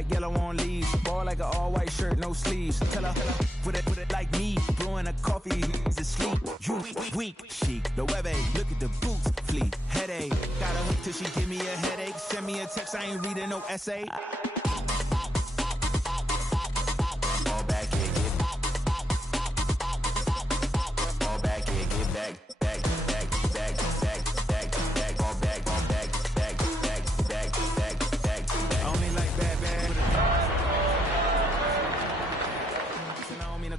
like yellow on leaves. Ball like an all-white shirt, no sleeves. Tell her, put it like me. Blowing a coffee, he's asleep. You weak, chic. The web look at the boots, fleet. Headache, got a hook till she give me a headache. Send me a text, I ain't reading no essay. Ball back here, get ball back here, get back.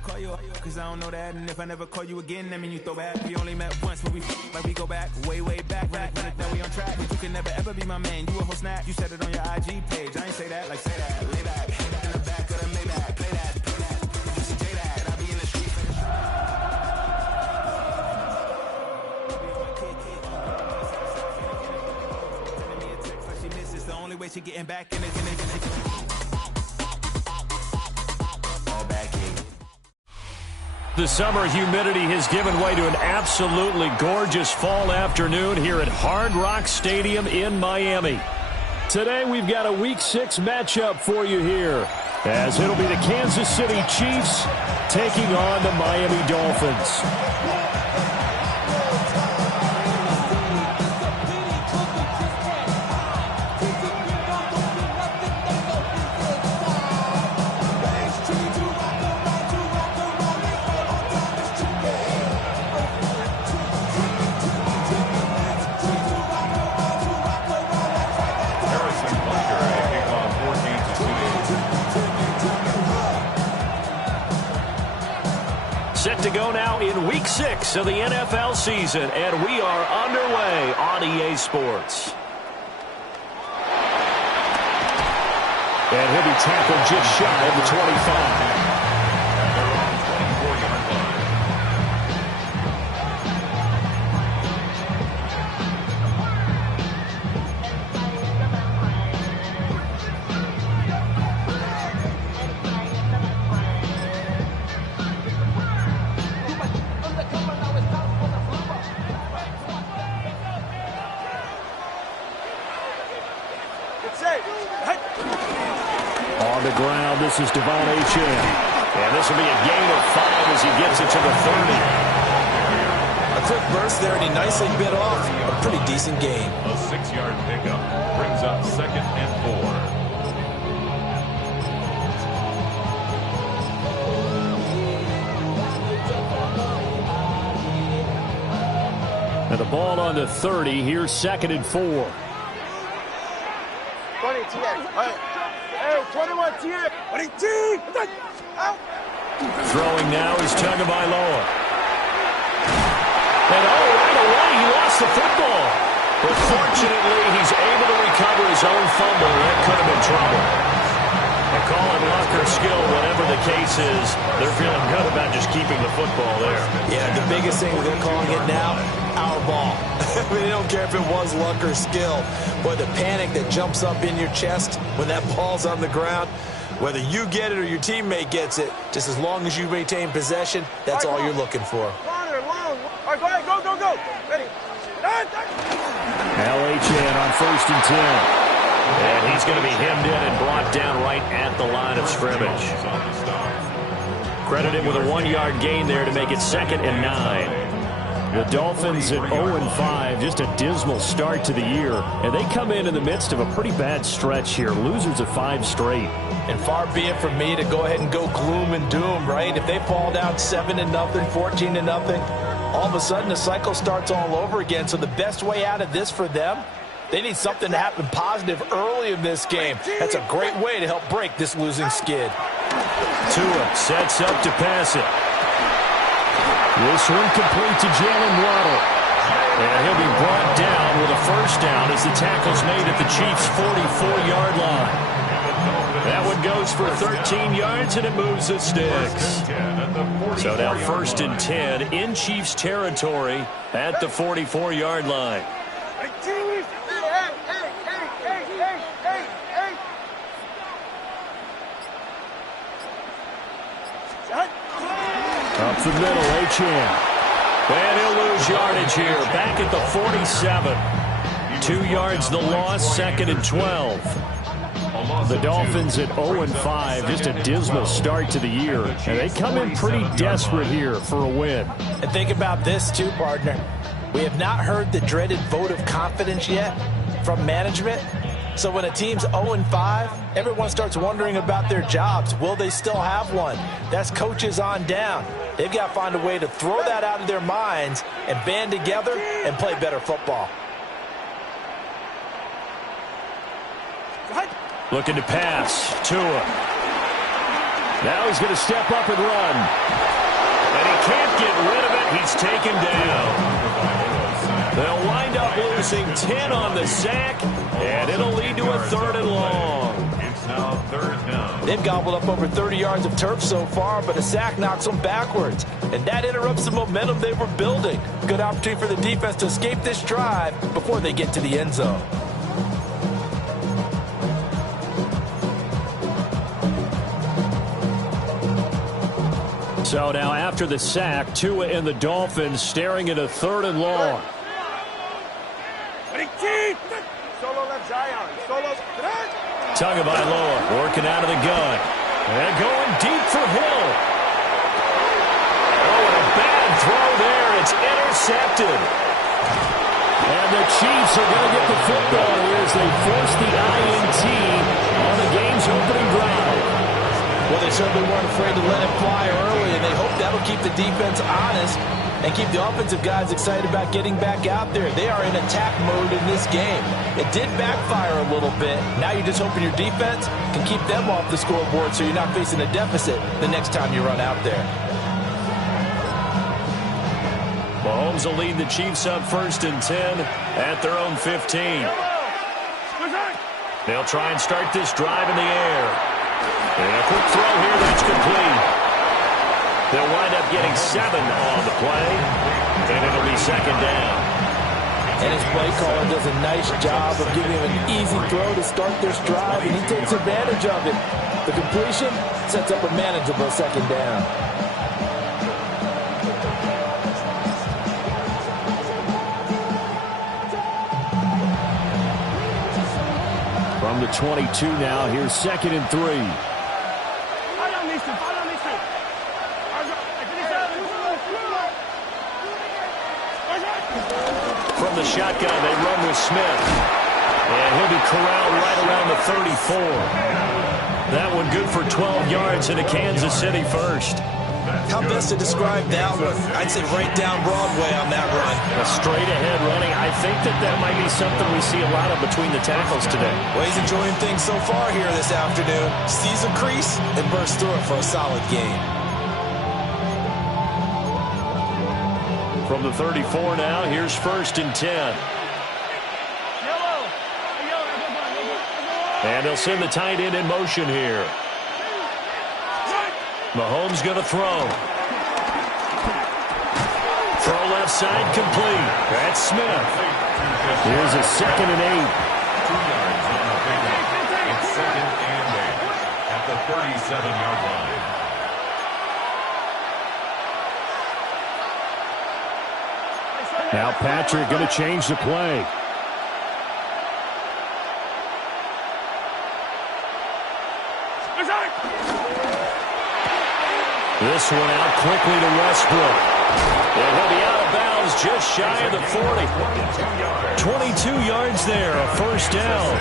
Call you, cause I don't know that, and if I never call you again, that mean you throw back. We only met once, but we go back, way back. Right now we on track, but you can never ever be my man. You a whole snap, you said it on your IG page. I ain't say that, like say that, lay back, in the back of the Maybach, play that, you should say that. I be in the streets like sending me a text like she misses. The only way she getting back in it. The summer humidity has given way to an absolutely gorgeous fall afternoon here at Hard Rock Stadium in Miami. Today we've got a Week 6 matchup for you here, as it'll be the Kansas City Chiefs taking on the Miami Dolphins. Set to go now in Week 6 of the NFL season, and we are underway on EA Sports. And he'll be tackled just shy of the 25. On the ground, this is Devon Achane. And this will be a gain of 5 as he gets it to the 30. A quick burst there, and he nicely bit off a pretty decent gain. A 6-yard pickup brings up 2nd and 4. And the ball on the 30. Here's 2nd and 4. 20 TX. Hey, 21 TX. 20 T. Throwing now is Tagovailoa. And right away he lost the football. But fortunately he's able to recover his own fumble. That could have been trouble. They call it luck or skill, whatever the case is. They're feeling good about just keeping the football there. Yeah, the biggest thing they're calling it now, our ball. I mean, they don't care if it was luck or skill, but the panic that jumps up in your chest when that ball's on the ground, whether you get it or your teammate gets it, just as long as you maintain possession, that's all you're looking for. All right, go ahead, go. Ready. Achane on 1st and 10. And he's going to be hemmed in and brought down right at the line of scrimmage. Credit him with a 1-yard gain there to make it 2nd and 9. The Dolphins at 0-5, just a dismal start to the year. And they come in the midst of a pretty bad stretch here. Losers of 5 straight. And far be it from me to go ahead and go gloom and doom, right? If they fall down 7-0, 14-0, all of a sudden the cycle starts all over again. So the best way out of this for them, they need something to happen positive early in this game. That's a great way to help break this losing skid. Tua sets up to pass it. This one complete to Jalen Waddle. And he'll be brought down with a 1st down as the tackle's made at the Chiefs' 44-yard line. That one goes for 13 yards, and it moves the sticks. So now 1st and 10 in Chiefs territory at the 44-yard line. Up the middle, Achane. And he'll lose yardage here. Back at the 47. 2 yards the loss, 2nd and 12. The Dolphins at 0-5, just a dismal start to the year. And they come in pretty desperate here for a win. And think about this too, partner. We have not heard the dreaded vote of confidence yet from management. So when a team's 0-5, everyone starts wondering about their jobs. Will they still have one? That's coaches on down. They've got to find a way to throw that out of their minds and band together and play better football. Looking to pass. Tua. Now he's going to step up and run. And he can't get rid of it. He's taken down. They'll wind up losing 10 on the sack, and it'll lead to a 3rd and long. It's now 3rd down. They've gobbled up over 30 yards of turf so far, but a sack knocks them backwards. And that interrupts the momentum they were building. Good opportunity for the defense to escape this drive before they get to the end zone. So now after the sack, Tua and the Dolphins staring at a 3rd and long. Solo left Zion. Solo. Tagovailoa working out of the gun. And going deep for Hill. Oh, and a bad throw there. It's intercepted. And the Chiefs are going to get the football here as they force the INT on the game's opening drive. Well, they certainly weren't afraid to let it fly early, and they hope that'll keep the defense honest and keep the offensive guys excited about getting back out there. They are in attack mode in this game. It did backfire a little bit. Now you're just hoping your defense can keep them off the scoreboard so you're not facing a deficit the next time you run out there. Mahomes will lead the Chiefs up 1st and 10 at their own 15. They'll try and start this drive in the air. And a quick throw here that's complete. They'll wind up getting 7 on the play, and it'll be 2nd down. And his play caller does a nice job of giving him an easy throw to start this drive, and he takes advantage of it. The completion sets up a manageable 2nd down. From the 22 now, here's 2nd and 3. From the shotgun, they run with Smith. And he'll be corralled right around the 34. That one good for 12 yards into Kansas City first. How best to describe that one? I'd say right down Broadway on that run. A straight-ahead running. I think that might be something we see a lot of between the tackles today. Well, he's enjoying things so far here this afternoon. Sees a crease and bursts through it for a solid game. From the 34 now, here's 1st and 10. And they'll send the tight end in motion here. Mahomes going to throw. Throw left side complete. That's Smith. Here's a 2nd and 8. 2 yards on the pickup. It's 2nd and 8 at the 37-yard line. Now Patrick going to change the play. This one out quickly to Westbrook. And he'll be out of bounds just shy of the 40. 22 yards there, a 1st down.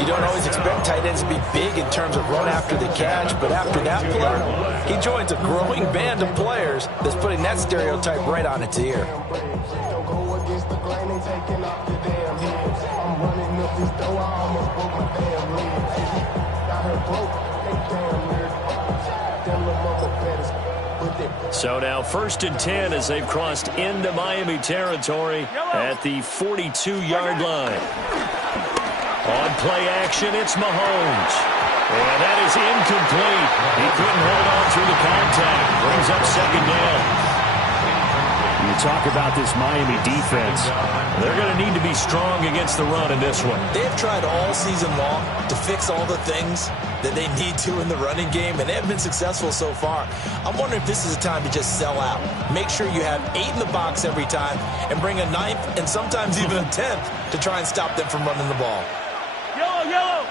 You don't always expect tight ends to be big in terms of run after the catch, but after that play, he joins a growing band of players that's putting that stereotype right on its ear. So now 1st and 10 as they've crossed into Miami territory at the 42-yard line. On play action, it's Mahomes. And that is incomplete. He couldn't hold on through the contact. Brings up 2nd down. You talk about this Miami defense. They're going to need to be strong against the run in this one. They have tried all season long to fix all the things that they need to in the running game, and they have been successful so far. I'm wondering if this is a time to just sell out. Make sure you have 8 in the box every time and bring a 9th and sometimes even a 10th to try and stop them from running the ball. Yellow, yellow.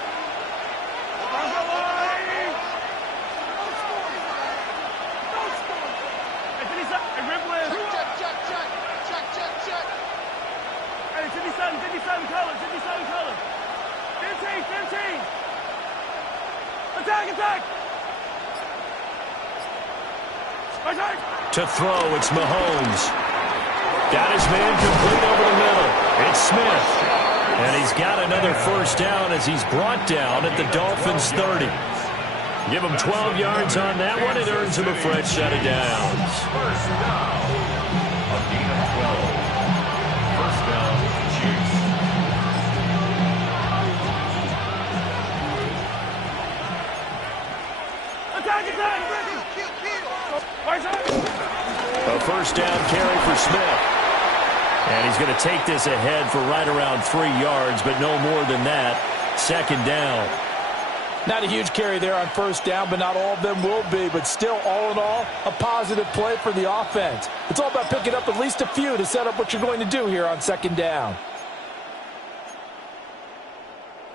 To throw, it's Mahomes. Got his man complete over the middle. It's Smith. And he's got another first down as he's brought down at the Dolphins' 30. Give him 12 yards on that one. It earns him a fresh set of downs. First down. A gain of 12. First down, Chiefs. A first down carry for Smith. And he's going to take this ahead for right around 3 yards, but no more than that. Second down. Not a huge carry there on first down, but not all of them will be. But still, all in all, a positive play for the offense. It's all about picking up at least a few to set up what you're going to do here on second down.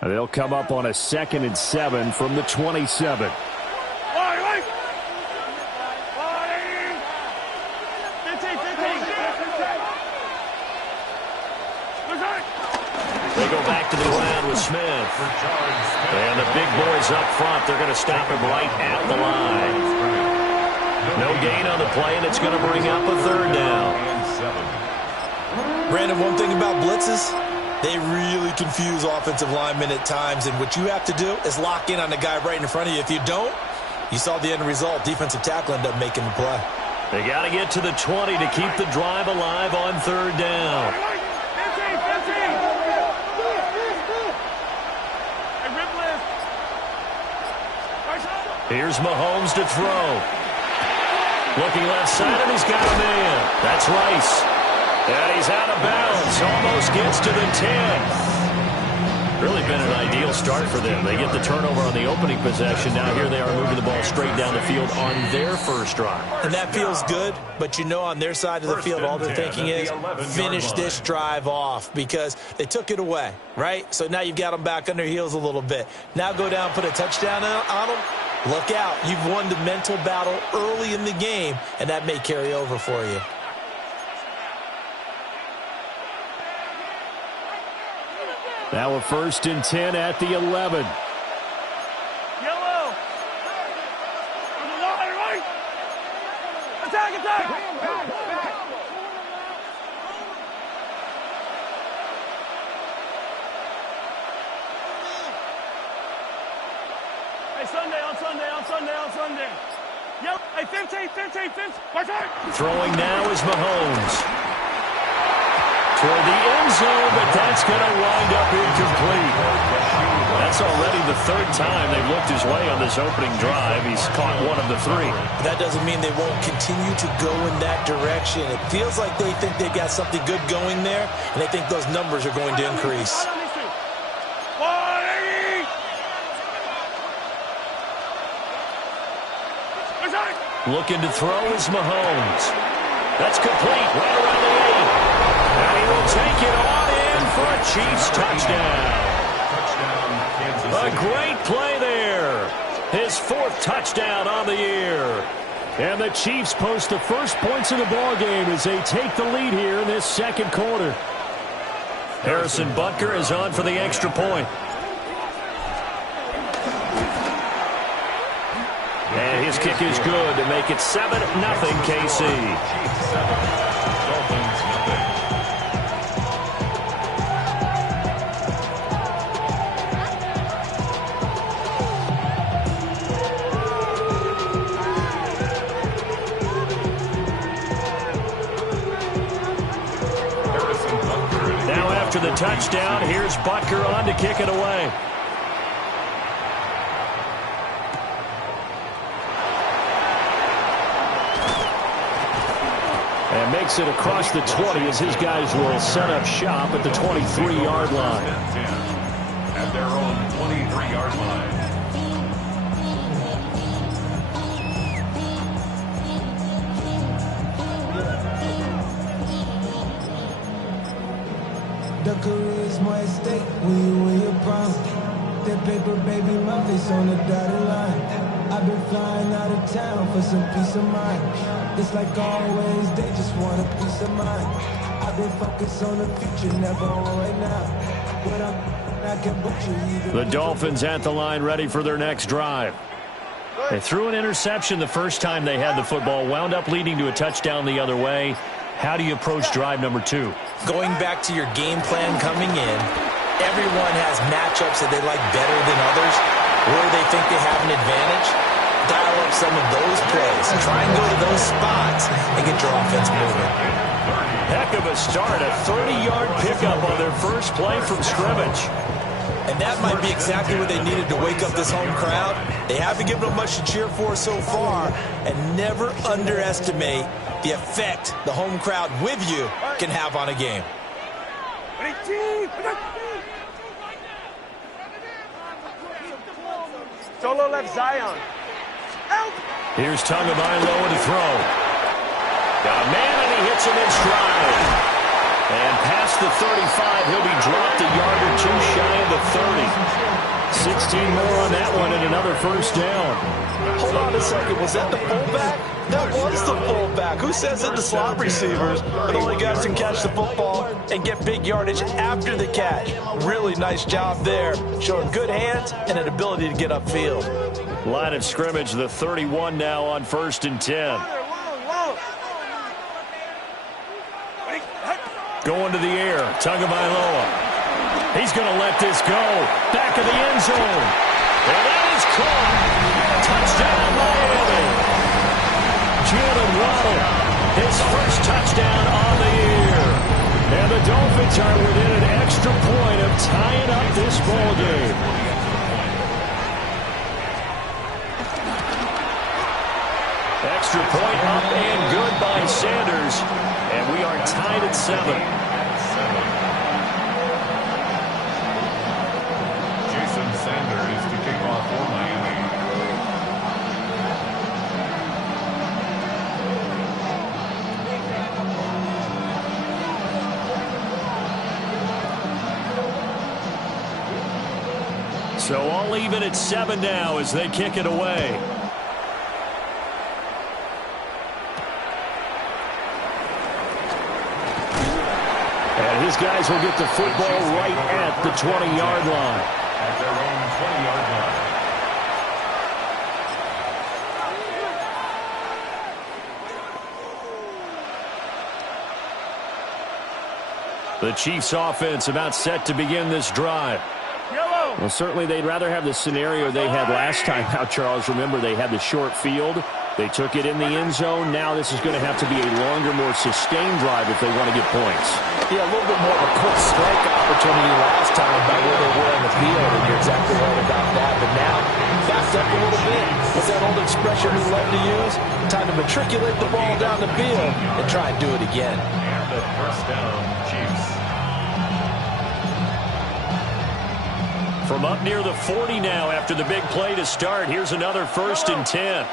They'll come up on a 2nd and 7 from the 27. They go back to the ground with Smith. And the big boys up front, they're going to stop him right at the line. No gain on the play, and it's going to bring up a third down. Brandon, one thing about blitzes, they really confuse offensive linemen at times, and what you have to do is lock in on the guy right in front of you. If you don't, you saw the end result. Defensive tackle ended up making the play. They got to get to the 20 to keep the drive alive on third down. Here's Mahomes to throw. Looking left side, and he's got a man. That's Rice. And he's out of bounds. Almost gets to the 10. Really been an ideal start for them. They get the turnover on the opening possession. Now here they are moving the ball straight down the field on their first drive. And that feels good, but you know on their side of the field, all they're thinking is finish this drive off because they took it away, right? So now you've got them back on their heels a little bit. Now go down, put a touchdown on them. Look out. You've won the mental battle early in the game, and that may carry over for you. Now a 1st and 10 at the 11. Yellow. Right. Attack. Hey, Sunday. Yep. Hey, 15. Throwing now is Mahomes. Toward the end zone, but that's going to wind up incomplete. That's already the 3rd time they've looked his way on this opening drive. He's caught one of the 3. That doesn't mean they won't continue to go in that direction. It feels like they think they've got something good going there, and they think those numbers are going to increase. Looking to throw is Mahomes. That's complete right around the 8. And he will take it on in for a Chiefs touchdown. A great play there. His 4th touchdown on the year. And the Chiefs post the first points of the ballgame as they take the lead here in this 2nd quarter. Harrison Butker is on for the extra point. And his kick is good to make it 7-0 KC. After the touchdown, here's Butker on to kick it away. And makes it across the 20 as his guys will set up shop at the 23-yard line. At their own 23-yard line. The career is more at stake when you win your prime. That paper, baby, my face on the dotted line. I've been flying out of town for some peace of mind. It's like always, they just want a peace of mind. I've been focused on the future, never on right now. What I can book you. The Dolphins at the line ready for their next drive. They threw an interception the first time they had the football, wound up leading to a touchdown the other way. How do you approach drive number 2? Going back to your game plan coming in, everyone has matchups that they like better than others, where they think they have an advantage. Dial up some of those plays. Try and go to those spots and get your offense moving. Heck of a start, a 30-yard pickup on their first play from scrimmage. And that might be exactly what they needed to wake up this home crowd. They haven't given them much to cheer for so far, and never underestimate the effect the home crowd with you can have on a game. Solo left Zion. Help! Here's Tagovailoa to throw. Got a man, and he hits him in stride. And past the 35, he'll be dropped a yard or two shy of the 30. 16 more on that one and another first down. Hold on a second. Was that the fullback? That was the fullback. Who says that the slot receivers are the only guys who can catch the football and get big yardage after the catch? Really nice job there. Showing good hands and an ability to get upfield. Line of scrimmage, the 31 now on 1st and 10. Going to the air, Tagovailoa. He's going to let this go. Back of the end zone. And that is caught. Touchdown, Miami. Jalen Waddle, his first touchdown on the year. And the Dolphins are within an extra point of tying up this ball game. Extra point up and good by Sanders. And we are tied at 7. Jason Sanders to kick off for Miami. So all even at 7 now as they kick it away. And his guys will get the football right at the 20-yard line. At their own 20-yard line. The Chiefs offense about set to begin this drive. Well, certainly they'd rather have the scenario they had last time out, Charles. Remember, they had the short field. They took it in the end zone. Now this is going to have to be a longer, more sustained drive if they want to get points. Yeah, a little bit more of a quick strike opportunity last time by where they were on the field, and you're exactly right about that. But now, backed up a little bit. What's that old expression we love to use? Time to matriculate the ball down the field and try and do it again. And the first down, Chiefs. From up near the 40 now after the big play to start, here's another 1st and 10.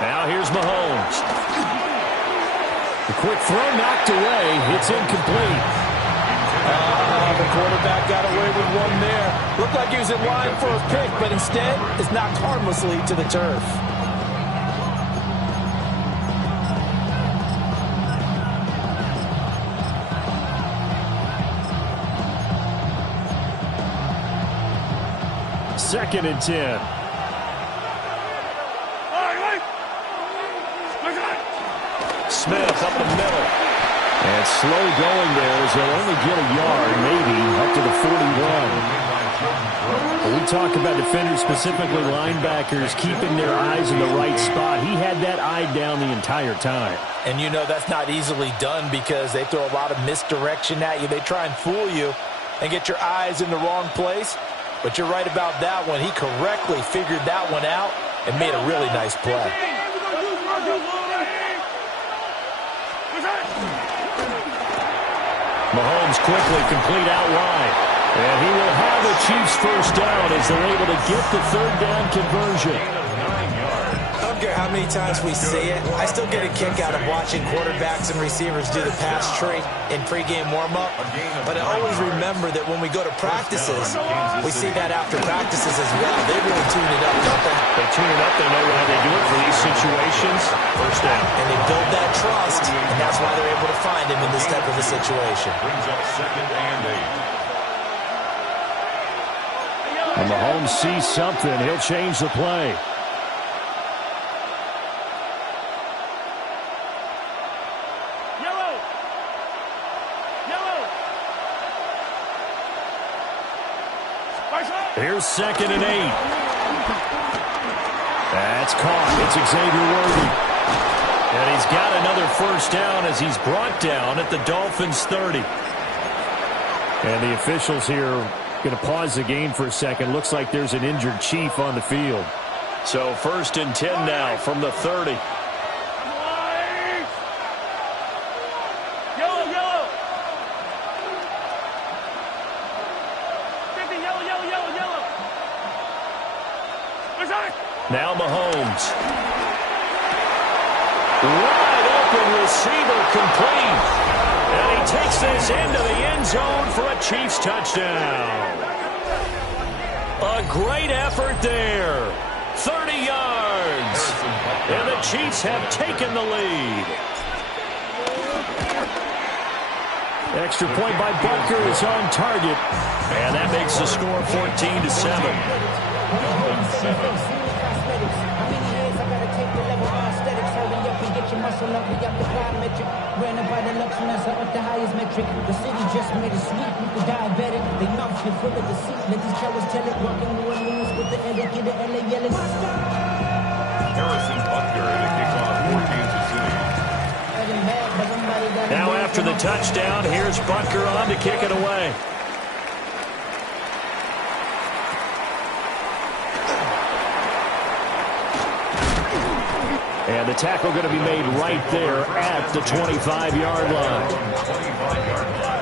Now here's Mahomes. The quick throw knocked away. It's incomplete. The quarterback got away with one there. Looked like he was in line for a pick, but instead is knocked harmlessly to the turf. Second and 10. Smith up the middle. And slow going there as they'll only get a yard, maybe, up to the 41. When we talk about defenders, specifically linebackers, keeping their eyes in the right spot. He had that eye down the entire time. And you know that's not easily done because they throw a lot of misdirection at you. They try and fool you and get your eyes in the wrong place. But you're right about that one. He correctly figured that one out and made a really nice play. Mahomes quickly complete out wide. And he will have the Chiefs first down as they're able to get the 3rd down conversion. I don't care how many times we see it. I still get a kick out of watching quarterbacks and receivers do the pass tree in pregame warm-up. But I always remember that when we go to practices, we see that after practices as well. They really tune it up, don't they? They tune it up. They know why they do it for these situations. First down. And they build that trust, and that's why they're able to find him in this type of a situation. Brings up 2nd and 8. When Mahomes sees something, he'll change the play. Here's 2nd and 8. That's caught. It's Xavier Worthy. And he's got another first down as he's brought down at the Dolphins' 30. And the officials here going to pause the game for a second. Looks like there's an injured Chief on the field. So 1st and 10 now from the 30. Now Mahomes. Wide open receiver complete. And he takes this into the end zone for a Chiefs touchdown. A great effort there. 30 yards. And the Chiefs have taken the lead. Extra point by Butker is on target. And that makes the score 14-7. Muscle up, we got the biometric. Ran about the luxuries up the highest metric. The city just made it sweet. The diabetic, they mouth you full of deceit. Let these cowards tell it. Walking New Orleans with the etiquette, the LA yelling. Harrison Butker in a kickoff for Kansas City. Now after the touchdown, here's Butker on to kick it away. And the tackle going to be made right there at the 25-yard line. 25-yard line.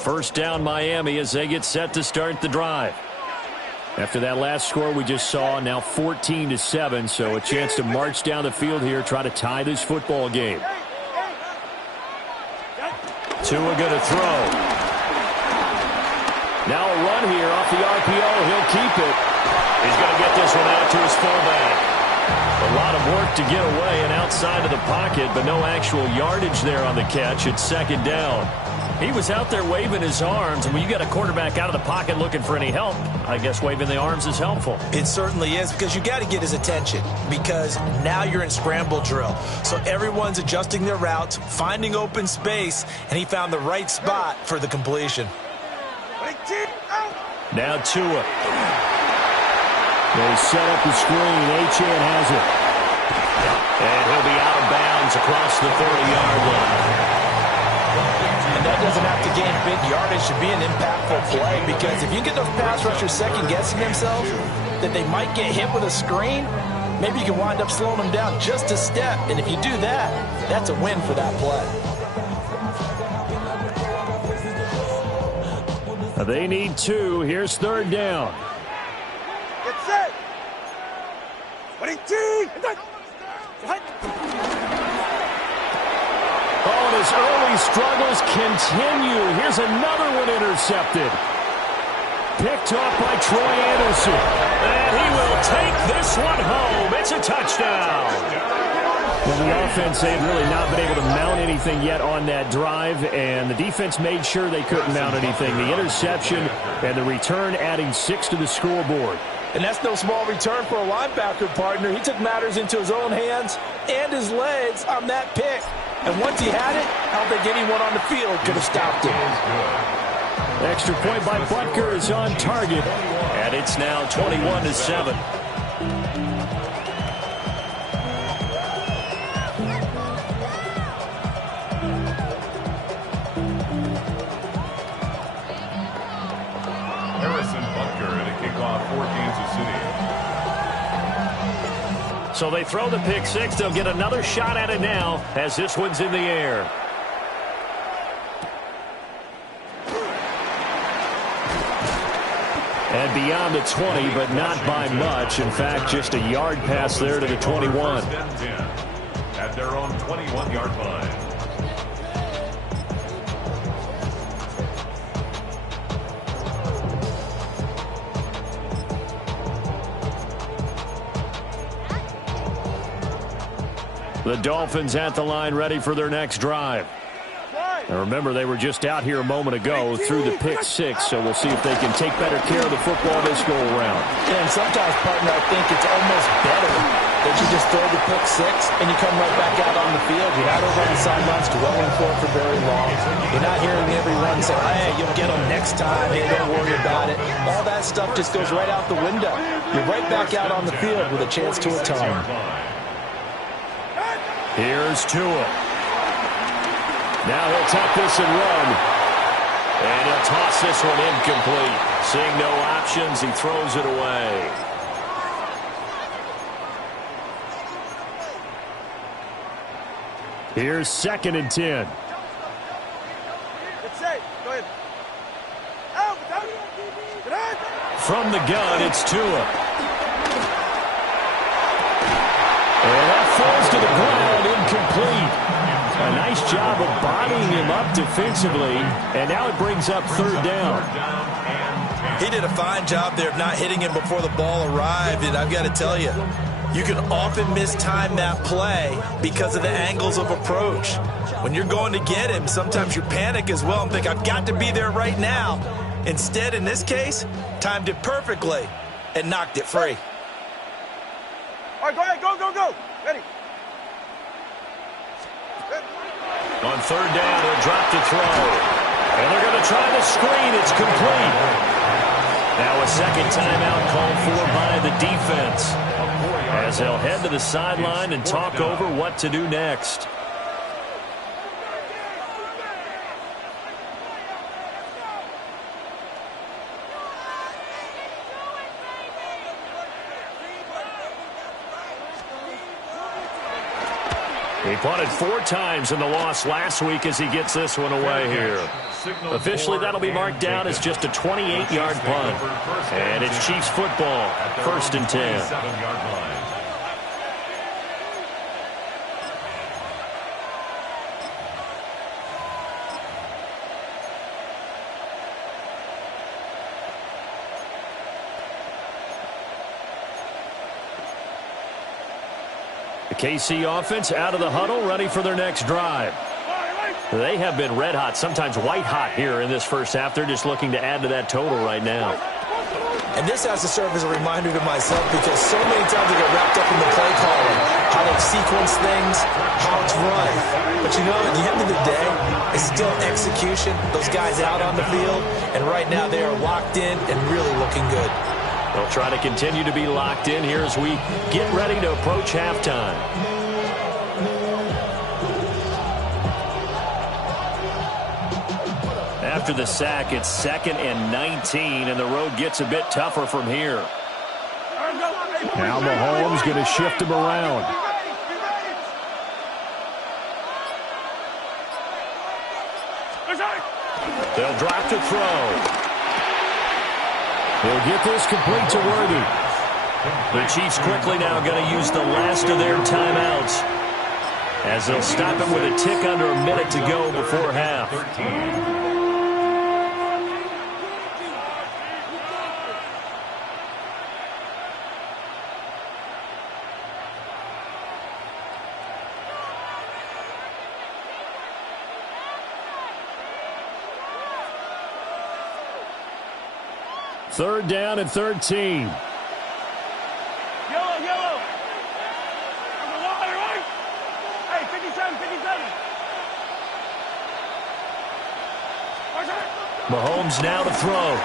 First down Miami as they get set to start the drive. After that last score we just saw, now 14-7, so a chance to march down the field here, try to tie this football game. Tua going to throw. Now a run here off the RPO. He'll keep it. He's going to get this one out to his fullback. A lot of work to get away and outside of the pocket, but no actual yardage there on the catch. It's 2nd down. He was out there waving his arms, and when you get a quarterback out of the pocket looking for any help, I guess waving the arms is helpful. It certainly is, because you got to get his attention, because now you're in scramble drill. So everyone's adjusting their routes, finding open space, and he found the right spot for the completion. Now Tua. They set up the screen. Achane has it. And he'll be out of bounds across the 30-yard line. And that doesn't have to gain big yardage to be an impactful play, because if you get those pass rushers second-guessing themselves that they might get hit with a screen, maybe you can wind up slowing them down just a step. And if you do that, that's a win for that play. They need 2. Here's 3rd down. Get set. Oh, and his early struggles continue. Here's another one intercepted. Picked off by Troy Anderson. And he will take this one home. It's a touchdown. Well, the offense, they had really not been able to mount anything yet on that drive, and the defense made sure they couldn't mount anything. The interception and the return adding 6 to the scoreboard. And that's no small return for a linebacker partner. He took matters into his own hands and his legs on that pick. And once he had it, I don't think anyone on the field could have stopped him. Extra point by Butker is on target, and it's now 21-7. Harrison Butker in a kickoff for Kansas City. So they throw the pick six. They'll get another shot at it now as this one's in the air. And beyond the 20, but not by much. In fact, just a yard pass there to the 21. At their own 21-yard line. The Dolphins at the line, ready for their next drive. Now remember, they were just out here a moment ago through the pick six, so we'll see if they can take better care of the football this go-around. And sometimes, partner, I think it's almost better that you just throw the pick six and you come right back out on the field. You're not over on the sidelines dwelling for it for very long. You're not hearing everyone say, hey, you'll get them next time. Hey, don't worry about it. All that stuff just goes right out the window. You're right back out on the field with a chance to atone. Here's Tua. Now he'll tuck this and run. And he'll toss this one incomplete. Seeing no options, he throws it away. Here's 2nd and 10. It's safe. Go ahead. Out. From the gun, it's Tua. And that falls to the ground, incomplete. A nice job of bodying him up defensively, and now it brings up 3rd down. He did a fine job there of not hitting him before the ball arrived, and I've got to tell you, you can often mistime that play because of the angles of approach. When you're going to get him, sometimes you panic as well and think, I've got to be there right now. Instead, in this case, timed it perfectly and knocked it free. All right, go ahead. Go. Ready. On 3rd down, he'll drop to throw. And they're going to try the screen. It's complete. Now a second timeout called for by the defense, as they'll head to the sideline and talk over what to do next. He punted 4 times in the loss last week as he gets this one away here. Officially, that'll be marked down as just a 28-yard punt. And it's Chiefs football, 1st and 10. KC offense out of the huddle, ready for their next drive. They have been red hot, sometimes white hot here in this first half. They're just looking to add to that total right now. And this has to serve as a reminder to myself because so many times I get wrapped up in the play calling, how they sequence things, how it's run. But you know, at the end of the day, it's still execution. Those guys out on the field, and right now they are locked in and really looking good. They'll try to continue to be locked in here as we get ready to approach halftime. After the sack, it's 2nd and 19, and the road gets a bit tougher from here. Now Mahomes going to shift him around. They'll drop to throw. He'll get this complete to Worthy. The Chiefs quickly now going to use the last of their timeouts, as they'll stop him with a tick under a minute to go before half. Third down and 13. Yellow. Hey, 57. Mahomes now to throw.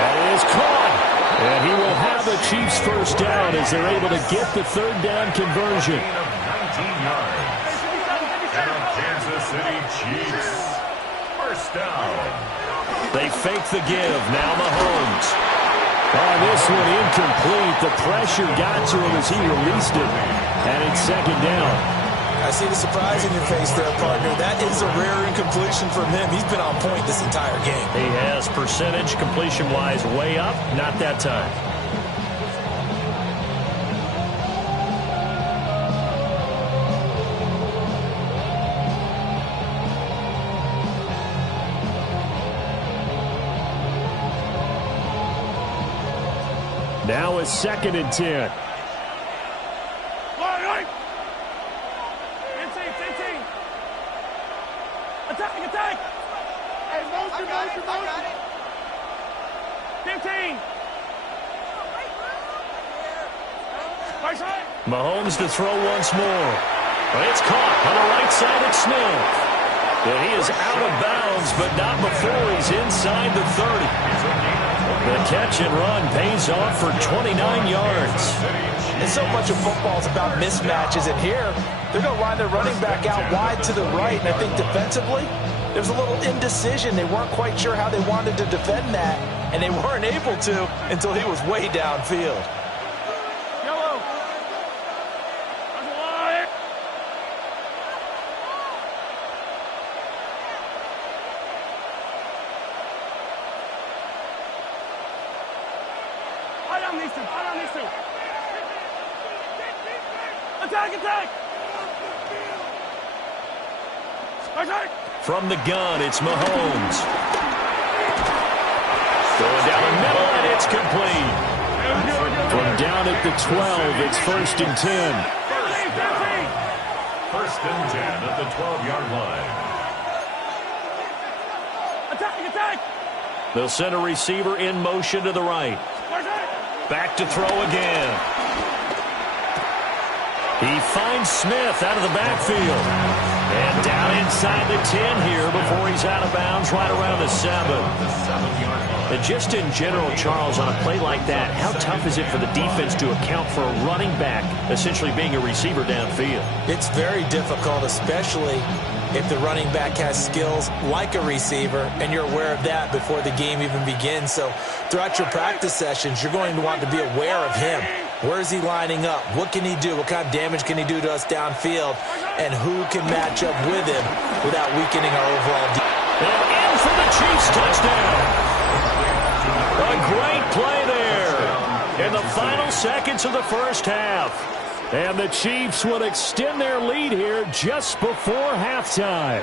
That is caught. And he will have the Chiefs first down as they're able to get the 3rd down conversion. 19 yards. And Kansas City Chiefs. First down. They fake the give. Now Mahomes. Oh, this one incomplete. The pressure got to him as he released it. And it's second down. I see the surprise in your face there, partner. That is a rare incompletion from him. He's been on point this entire game. He has percentage completion-wise way up. Not that time. Now it's 2nd and 10. Attack! Hey, motion. 15. Mahomes to throw once more. But it's caught on the right side of Smith. And he is out of bounds, but not before he's inside the 30. The catch and run pays off for 29 yards. And so much of football is about mismatches. And here, they're going to line their running back out wide to the right. And I think defensively, there was a little indecision. They weren't quite sure how they wanted to defend that. And they weren't able to until he was way downfield. From the gun, it's Mahomes. Going down the middle, and it's complete. From down at the 12, it's 1st and 10. 1st and 10 at the 12-yard line. Attack! They'll send a receiver in motion to the right. Back to throw again. He finds Smith out of the backfield. And down inside the 10 here before he's out of bounds right around the 7. And just in general, Charles, on a play like that, how tough is it for the defense to account for a running back essentially being a receiver downfield? It's very difficult, especially if the running back has skills like a receiver, and you're aware of that before the game even begins. So throughout your practice sessions, you're going to want to be aware of him. Where is he lining up? What can he do? What kind of damage can he do to us downfield? And who can match up with him without weakening our overall defense? And in for the Chiefs touchdown. A great play there in the final seconds of the first half. And the Chiefs will extend their lead here just before halftime.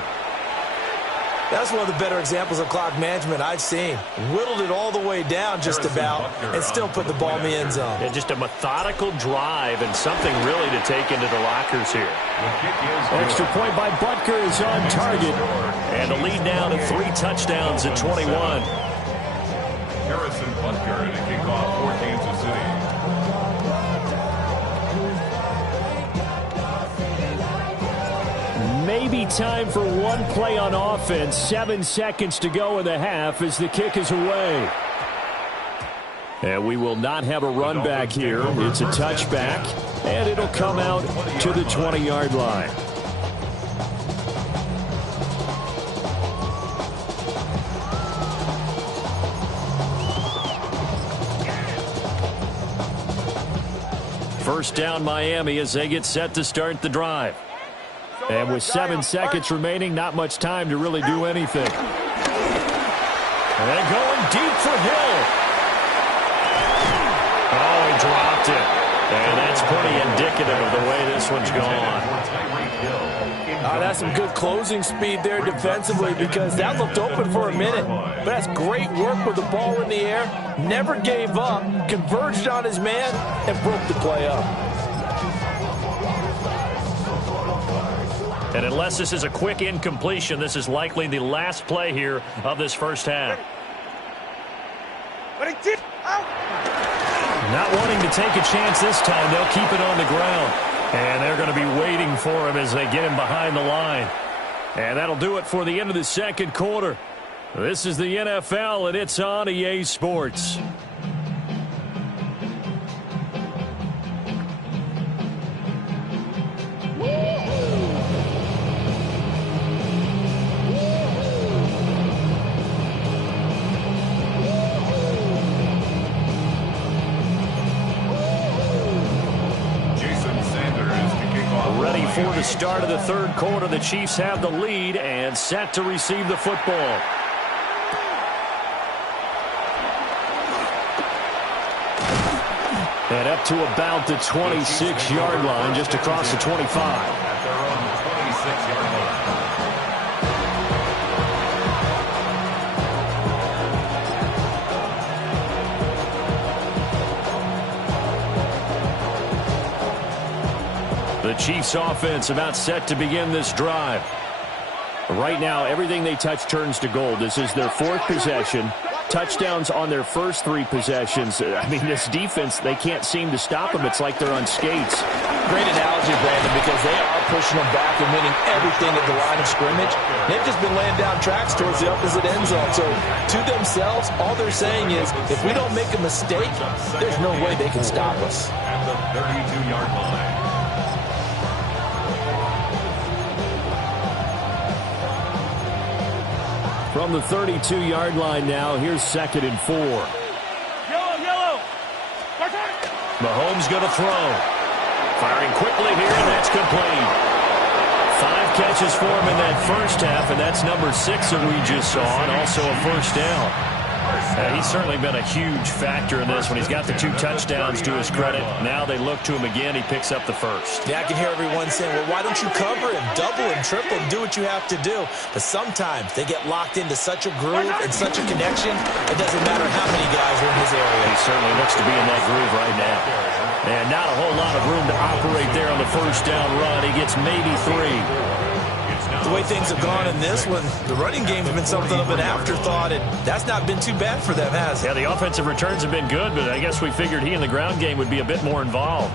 That's one of the better examples of clock management I've seen. Whittled it all the way down just about and still put the ball in the end zone. And just a methodical drive and something really to take into the lockers here. Extra point by Butker is on target. And the lead now to 3 touchdowns at 21. Harrison Butker in a kickoff for Kansas City. Maybe time for one play on offense. 7 seconds to go in the half as the kick is away. And we will not have a run back here. It's a touchback, and it'll come out to the 20-yard line. First down, Miami, as they get set to start the drive. And with 7 seconds remaining, not much time to really do anything. And going deep for Hill. Oh, he dropped it. And that's pretty indicative of the way this one's gone. That's some good closing speed there defensively, because that looked open for a minute. But that's great work with the ball in the air. Never gave up, converged on his man, and broke the play up. And unless this is a quick incompletion, this is likely the last play here of this first half. Not wanting to take a chance this time, they'll keep it on the ground. And they're going to be waiting for him as they get him behind the line. And that'll do it for the end of the second quarter. This is the NFL, and it's on EA Sports. the start of the third quarter. The Chiefs have the lead and set to receive the football. And up to about the 26-yard line, just across the 25. At their own 26-yard line. The Chiefs offense about set to begin this drive. Right now, everything they touch turns to gold. This is their fourth possession. Touchdowns on their first three possessions. I mean, this defense, they can't seem to stop them. It's like they're on skates. Great analogy, Brandon, because they are pushing them back and winning everything at the line of scrimmage. They've just been laying down tracks towards the opposite end zone. So to themselves, all they're saying is, if we don't make a mistake, there's no way they can stop us. At the 32-yard line. From the 32-yard line now, here's 2nd and 4. Yellow. Mahomes going to throw. Firing quickly here, and that's complete. 5 catches for him in that first half, and that's number 6 that we just saw, and also a first down. He's certainly been a huge factor in this when he's got the 2 touchdowns to his credit. Now they look to him again. He picks up the first. Yeah, I can hear everyone saying, well, why don't you cover him, double him, triple him, do what you have to do. But sometimes they get locked into such a groove and such a connection, it doesn't matter how many guys are in his area. He certainly looks to be in that groove right now. And not a whole lot of room to operate there on the first down run. He gets maybe 3. The way things have gone in this one, the running game has been something of an afterthought, and that's not been too bad for them, has it? Yeah, the offensive returns have been good, but I guess we figured he in the ground game would be a bit more involved.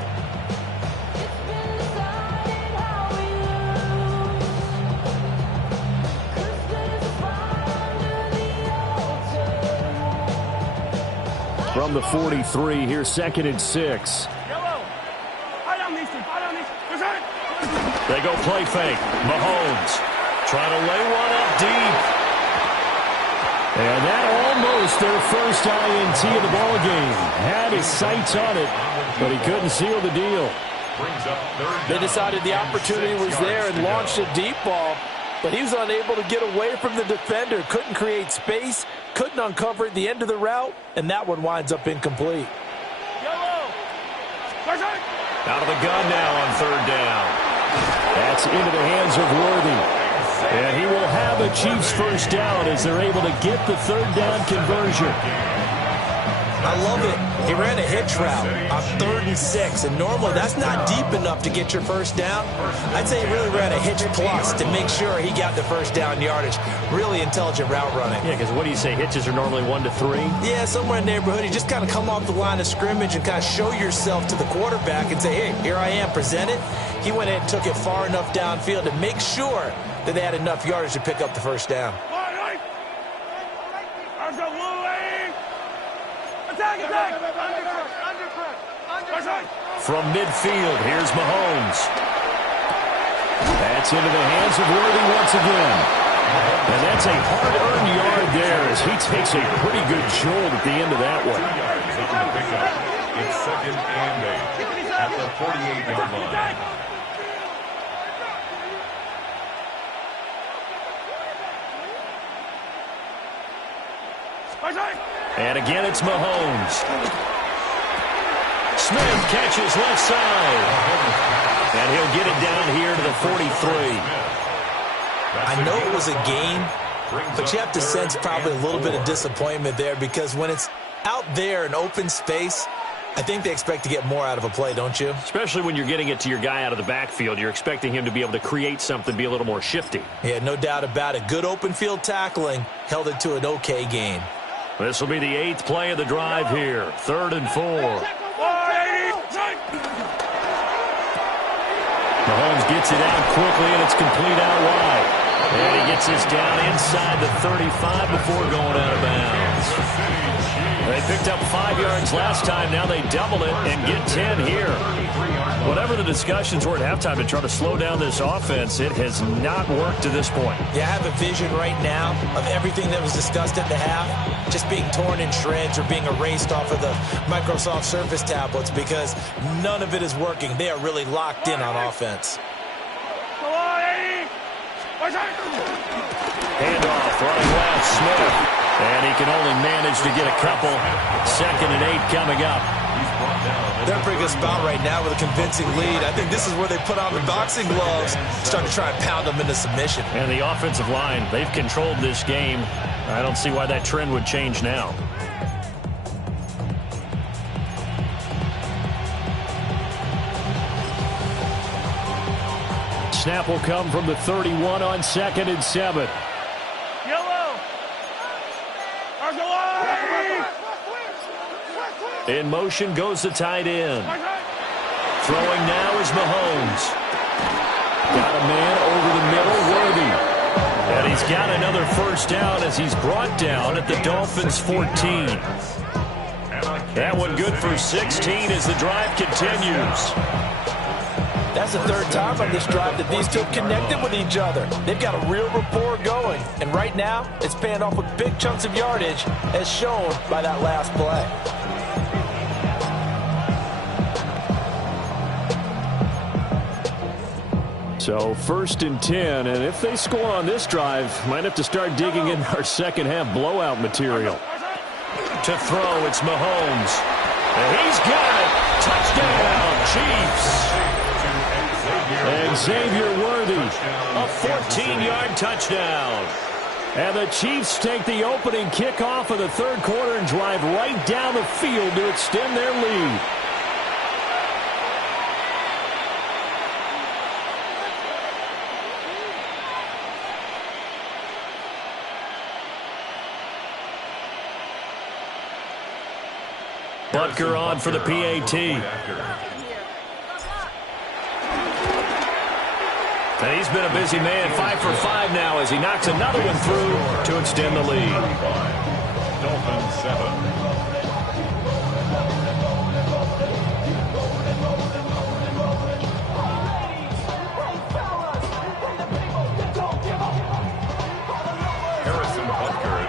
From the 43, here's 2nd and 6. They go play fake. Mahomes trying to lay one up deep. And that almost their first INT of the ballgame. Had his sights on it, but he couldn't seal the deal. They decided the opportunity was there and launched a deep ball, but he was unable to get away from the defender. Couldn't create space, couldn't uncover at the end of the route, and that one winds up incomplete. Out of the gun now on 3rd down. That's into the hands of Worthy. And he will have a Chiefs first down as they're able to get the 3rd down conversion. I love it. He ran a hitch route on 3rd and 6, and normally that's not deep enough to get your first down. I'd say he really ran a hitch plus to make sure he got the first down yardage. Really intelligent route running. Yeah, because what do you say, hitches are normally 1 to 3? Yeah, somewhere in the neighborhood. You just kind of come off the line of scrimmage and kind of show yourself to the quarterback and say, hey, here I am, present it. He went in and took it far enough downfield to make sure that they had enough yardage to pick up the first down. From midfield, here's Mahomes. That's into the hands of Worthy once again. And that's a hard-earned yard there as he takes a pretty good jolt at the end of that one. 2 yards on the pickup. It's 2nd and 8 at the 48-yard line. And again, it's Mahomes. Smith catches left side. And he'll get it down here to the 43. I know it was a gain, but you have to sense probably a little bit of disappointment there because when it's out there in open space, I think they expect to get more out of a play, don't you? Especially when you're getting it to your guy out of the backfield. You're expecting him to be able to create something, be a little more shifty. Yeah, no doubt about it. Good open field tackling held it to an okay gain. This will be the 8th play of the drive here. 3rd and 4. Mahomes gets it out quickly, and it's complete out wide. And he gets this down inside the 35 before going out of bounds. They picked up 5 yards last time. Now they double it and get 10 here. Whatever the discussions were at halftime to try to slow down this offense, it has not worked to this point. Yeah, I have a vision right now of everything that was discussed at the half just being torn in shreds or being erased off of the Microsoft Surface tablets because none of it is working. They are really locked in on offense. Handoff, running left, Smith. And he can only manage to get a couple. 2nd and 8 coming up. They're in a pretty good spot right now with a convincing lead. I think this is where they put on the boxing gloves, start to try and pound them into submission. And the offensive line, they've controlled this game. I don't see why that trend would change now. Snap will come from the 31 on 2nd and 7. Yellow. In motion goes the tight end. Throwing now is Mahomes. Got a man over the middle, Worthy. And he's got another first down as he's brought down at the Dolphins' 14. That one good for 16 as the drive continues. That's the 3rd time on this drive that these two have connected with each other. They've got a real rapport going. And right now, it's paying off with big chunks of yardage, as shown by that last play. So 1st and 10, and if they score on this drive, might have to start digging in our second-half blowout material. To throw, it's Mahomes. And he's got it. Touchdown, Chiefs. And Xavier Worthy, a 14-yard touchdown. And the Chiefs take the opening kickoff of the 3rd quarter and drive right down the field to extend their lead. Butker on for the PAT. And he's been a busy man, 5 for 5 now as he knocks another one through to extend the lead. Dolphins 7.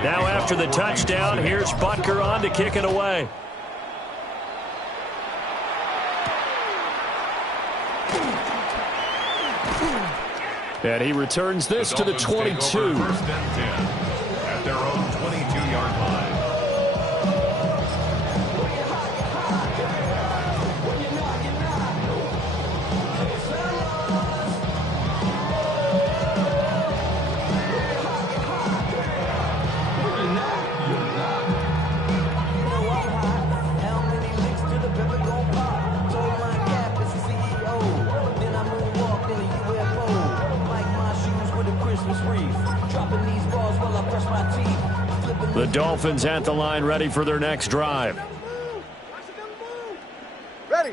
Now after the touchdown, here's Butker on to kick it away. And he returns this to the 22. 1st and 10 at their own 22-yard line. The Dolphins at the line, ready for their next drive. Ready.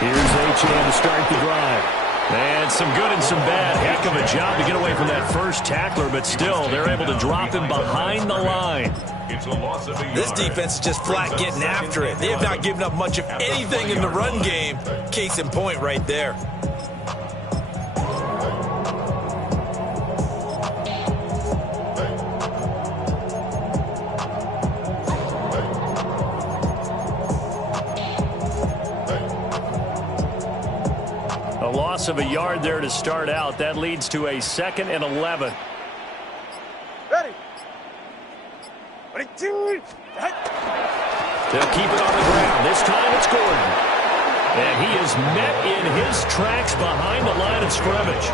Here's Achane to start the drive. And some good and some bad. Heck of a job to get away from that first tackler, but still, they're able to drop him behind the line. It's a loss of a yard. This defense is just flat getting after it. They have not given up much of anything in the run game. Case in point right there. A loss of a yard there to start out. That leads to a 2nd and 11. Ready. Ready, two. They'll keep it on the ground. This time it's Gordon. And he is met in his tracks behind the line of scrimmage.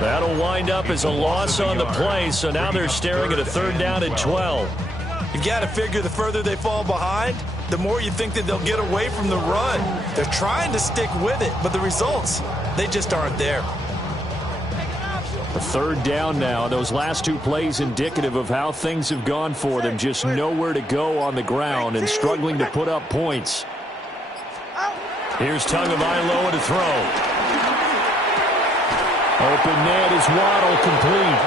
That'll wind up as a loss on the play, so now they're staring at a 3rd down and 12. You've got to figure the further they fall behind, the more you think that they'll get away from the run. They're trying to stick with it, but the results, they just aren't there. A 3rd down now. Those last 2 plays indicative of how things have gone for them. Just nowhere to go on the ground and struggling to put up points. Here's Tagovailoa to throw. Open net is Waddle, complete.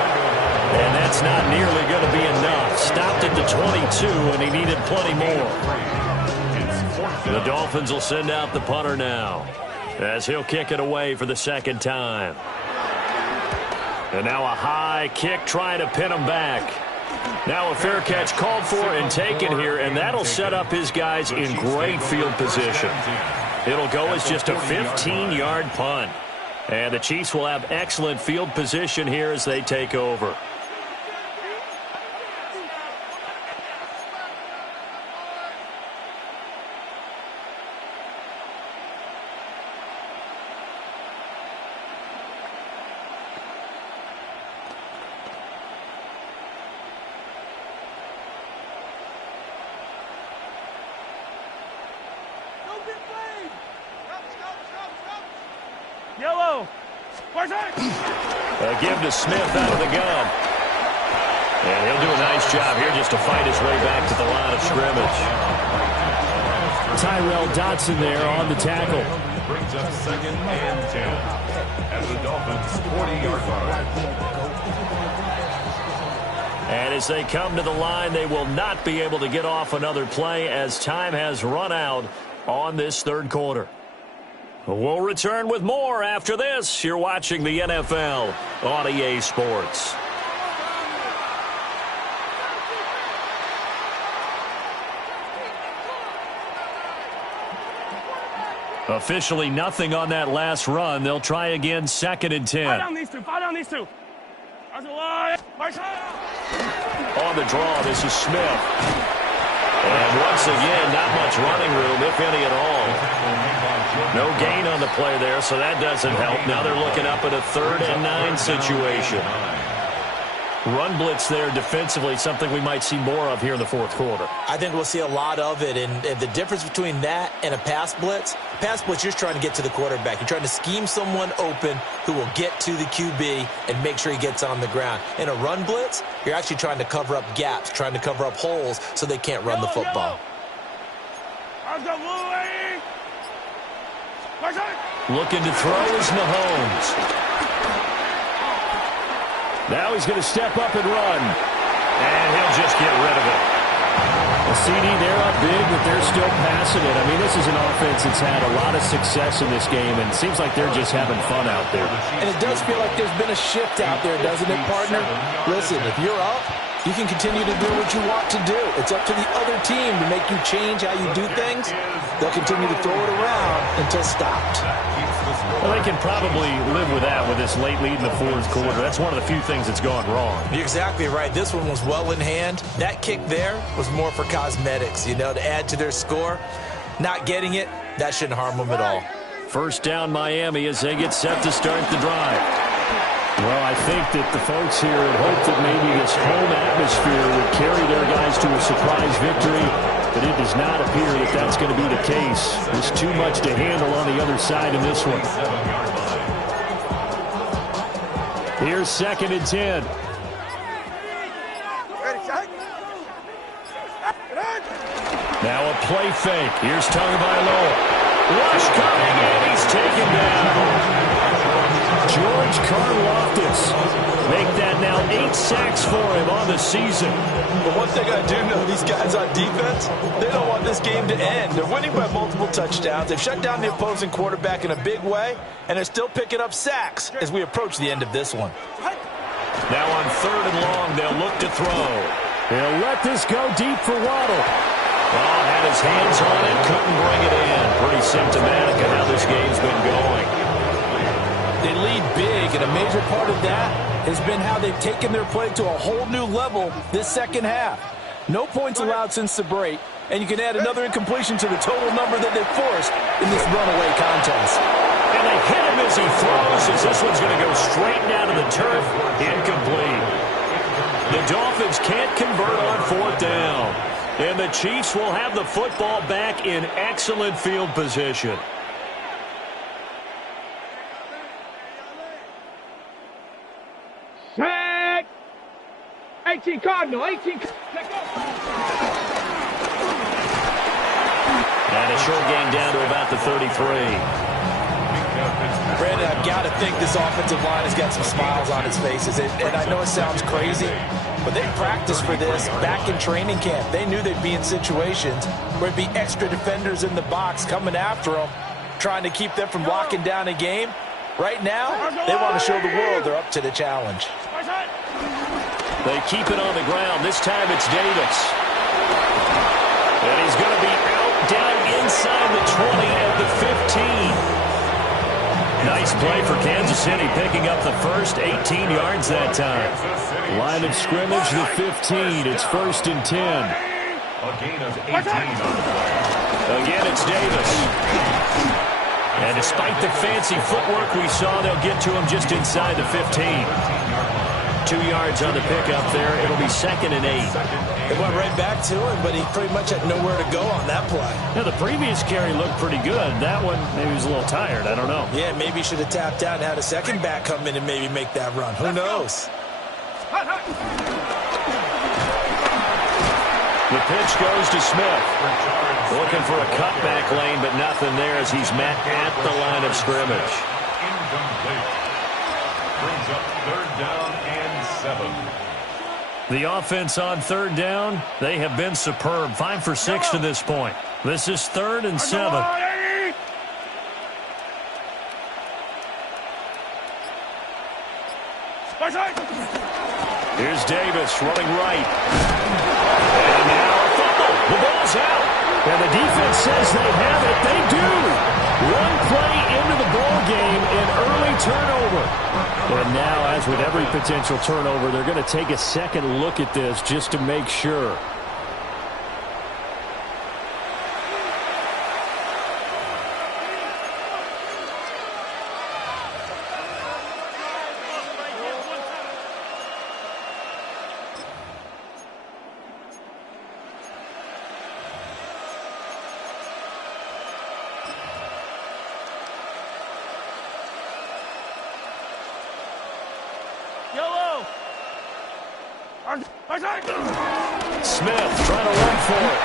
And that's not nearly going to be enough. Stopped at the 22, and he needed plenty more. The Dolphins will send out the punter now as he'll kick it away for the 2nd time. And now a high kick trying to pin him back. Now a fair catch called for and taken here, and that'll set up his guys in great field position. It'll go as just a 15-yard punt. And the Chiefs will have excellent field position here as they take over. Yellow. Give to Smith out of the gun. And he'll do a nice job here just to fight his way back to the line of scrimmage. Tyrell Dotson there on the tackle. Brings up 2nd and 10 at the Dolphins' 40-yard line. And as they come to the line, they will not be able to get off another play as time has run out on this third quarter. We'll return with more after this. You're watching the NFL on EA Sports. Officially nothing on that last run. They'll try again 2nd and 10. Fire down these two. Fire down these two. On the draw, this is Smith. And once again, not much running room, if any at all. No gain on the play there, so that doesn't help. Now they're looking up at a 3rd and 9 situation. Run blitz there defensively, something we might see more of here in the fourth quarter. I think we'll see a lot of it, and the difference between that and a pass blitz, you're just trying to get to the quarterback. You're trying to scheme someone open who will get to the QB and make sure he gets on the ground. In a run blitz, you're actually trying to cover up gaps, trying to cover up holes so they can't run the football. Looking to throw is Mahomes. Now he's going to step up and run. And he'll just get rid of it. A CD, they're up big, but they're still passing it. I mean, this is an offense that's had a lot of success in this game, and it seems like they're just having fun out there. And it does feel like there's been a shift out there, doesn't it, partner? Listen, if you're up, you can continue to do what you want to do. It's up to the other team to make you change how you do things. They'll continue to throw it around until stopped. Well, they can probably live with that with this late lead in the fourth quarter. That's one of the few things that's gone wrong. You're exactly right. This one was well in hand. That kick there was more for cosmetics, to add to their score. Not getting it, that shouldn't harm them at all. First down Miami as they get set to start the drive. Well, I think that the folks here had hoped that maybe this home atmosphere would carry their guys to a surprise victory, but it does not appear that that's going to be the case. There's too much to handle on the other side in this one. Here's 2nd and 10. Now a play fake. Here's Tagovailoa. Rush coming, and he's taken down. George Karlaftis make that now 8 sacks for him on the season. But one thing I do know, these guys on defense, they don't want this game to end. They're winning by multiple touchdowns. They've shut down the opposing quarterback in a big way, and they're still picking up sacks as we approach the end of this one. Now on 3rd and long, they'll look to throw. They'll let this go deep for Waddle. Well, had his hands on it, couldn't bring it in. Pretty symptomatic of how this game's been going. They lead big, and a major part of that has been how they've taken their play to a whole new level this second half. No points allowed since the break, and you can add another incompletion to the total number that they've forced in this runaway contest. And they hit him as he throws, as this one's going to go straight down to the turf. Incomplete. The Dolphins can't convert on 4th down, and the Chiefs will have the football back in excellent field position. Tag! 18 Cardinal, 18. Let go. And a short gain down to about the 33. Brandon, I've got to think this offensive line has got some smiles on its faces. And I know it sounds crazy, but they practiced for this back in training camp. They knew they'd be in situations where it'd be extra defenders in the box coming after them, trying to keep them from locking down a game. Right now, they want to show the world they're up to the challenge. They keep it on the ground. This time it's Davis. And he's going to be out brought down inside the 20 at the 15. Nice play for Kansas City, picking up the first 18 yards that time. Line of scrimmage, the 15. It's 1st and 10. A gain of 18 on the play. Again, it's Davis. And despite the fancy footwork we saw, they'll get to him just inside the 15. 2 yards on the pickup there. It'll be 2nd and 8. It went right back to him, but he pretty much had nowhere to go on that play. Now, the previous carry looked pretty good. That one, maybe he was a little tired. I don't know. Yeah, maybe he should have tapped out and had a second back come in and maybe make that run. Who knows? The pitch goes to Smith. Looking for a cutback lane, but nothing there as he's met at the line of scrimmage. Incomplete. Brings up 3rd down and 7. The offense on 3rd down, they have been superb. 5 for 6 to this point. This is 3rd and 7. Here's Davis running right. And now a fumble. The ball's out. And the defense says they have it. They do. One play into the ball game, an early turnover. And now, as with every potential turnover, they're going to take a second look at this just to make sure. Smith trying to run for it.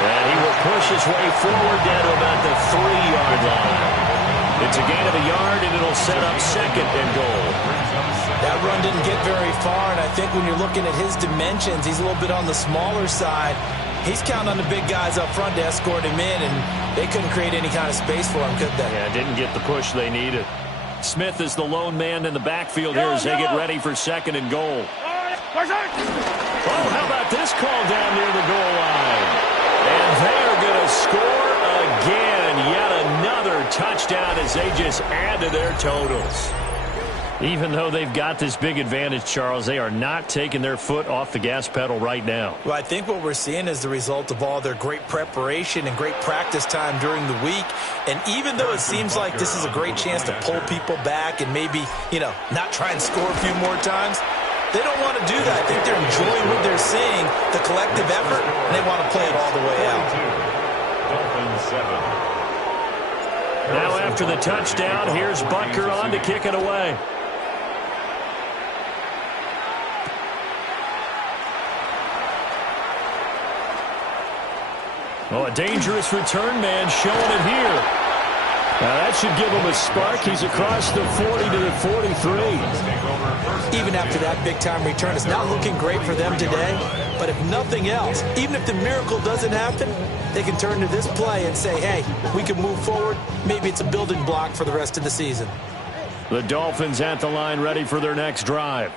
And he will push his way forward down to about the 3-yard line. It's a gain of a yard, and it'll set up 2nd and goal. That run didn't get very far, and I think when you're looking at his dimensions, he's a little bit on the smaller side. He's counting on the big guys up front to escort him in, and they couldn't create any kind of space for him, could they? Yeah, didn't get the push they needed. Smith is the lone man in the backfield here as they get ready for 2nd and goal. Oh, how about this call down near the goal line? And they are going to score again. Yet another touchdown as they just add to their totals. Even though they've got this big advantage, Charles, they are not taking their foot off the gas pedal right now. Well, I think what we're seeing is the result of all their great preparation and great practice time during the week. And even though it seems like this is a great chance to pull people back and maybe, not try and score a few more times, they don't want to do that. I think they're enjoying what they're seeing, the collective effort, and they want to play it all the way out. Now after the touchdown, here's Butker on to kick it away. Oh, a dangerous return man showing it here. Now that should give him a spark. He's across the 40 to the 43. Even after that big-time return, it's not looking great for them today. But if nothing else, even if the miracle doesn't happen, they can turn to this play and say, hey, we can move forward. Maybe it's a building block for the rest of the season. The Dolphins at the line ready for their next drive.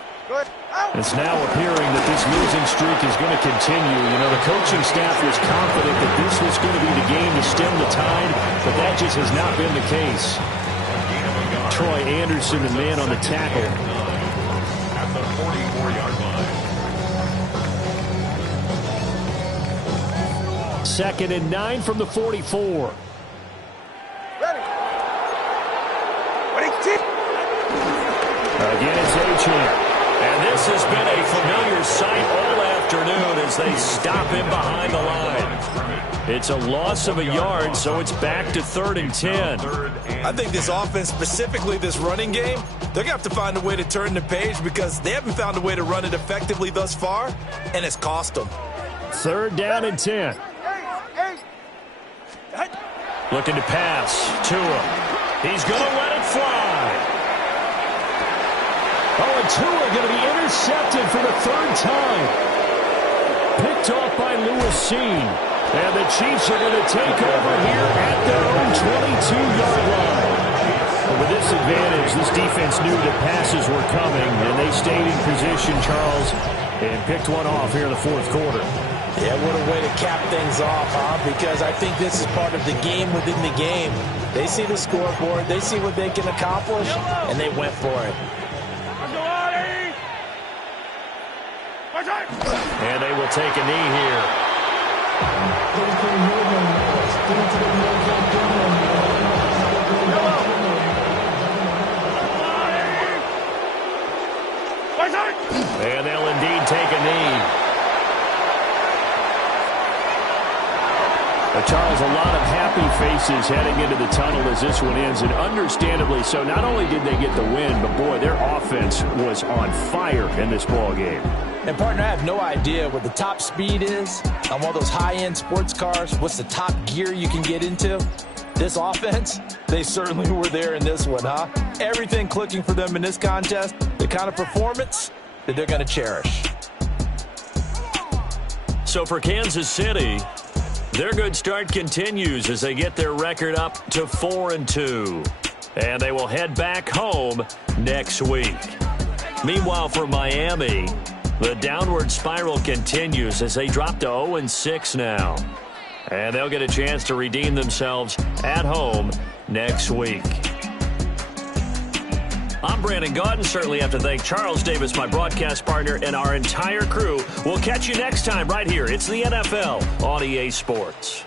It's now appearing that this losing streak is going to continue. The coaching staff was confident that this was going to be the game to stem the tide, but that just has not been the case. Troy Anderson, the man on the tackle. At the 44-yard line. 2nd and 9 from the 44. Again, it's Achane. And this has been a familiar sight all afternoon as they stop him behind the line. It's a loss of a yard, so it's back to 3rd and 10. I think this offense, specifically this running game, they're going to have to find a way to turn the page because they haven't found a way to run it effectively thus far, and it's cost them. 3rd down and 10. Looking to pass to him. He's going to let it fly. Oh, and Tua going to be intercepted for the 3rd time. Picked off by Lewis Seen. And the Chiefs are going to take over here at their own 22-yard line. But with this advantage, this defense knew that passes were coming, and they stayed in position, Charles, and picked one off here in the 4th quarter. Yeah, what a way to cap things off, huh? Because I think this is part of the game within the game. They see the scoreboard, they see what they can accomplish, and they went for it. And they will take a knee here. And they'll indeed take a knee. Charles, a lot of happy faces heading into the tunnel as this one ends, and understandably so. Not only did they get the win, but, boy, their offense was on fire in this ball game. And, partner, I have no idea what the top speed is on one of those high-end sports cars. What's the top gear you can get into? This offense, they certainly were there in this one, huh? Everything clicking for them in this contest, the kind of performance that they're going to cherish. So for Kansas City, their good start continues as they get their record up to 4-2. And they will head back home next week. Meanwhile, for Miami, the downward spiral continues as they drop to 0-6 now. And they'll get a chance to redeem themselves at home next week. I'm Brandon Gaudin. Certainly have to thank Charles Davis, my broadcast partner, and our entire crew. We'll catch you next time right here. It's the NFL on EA Sports.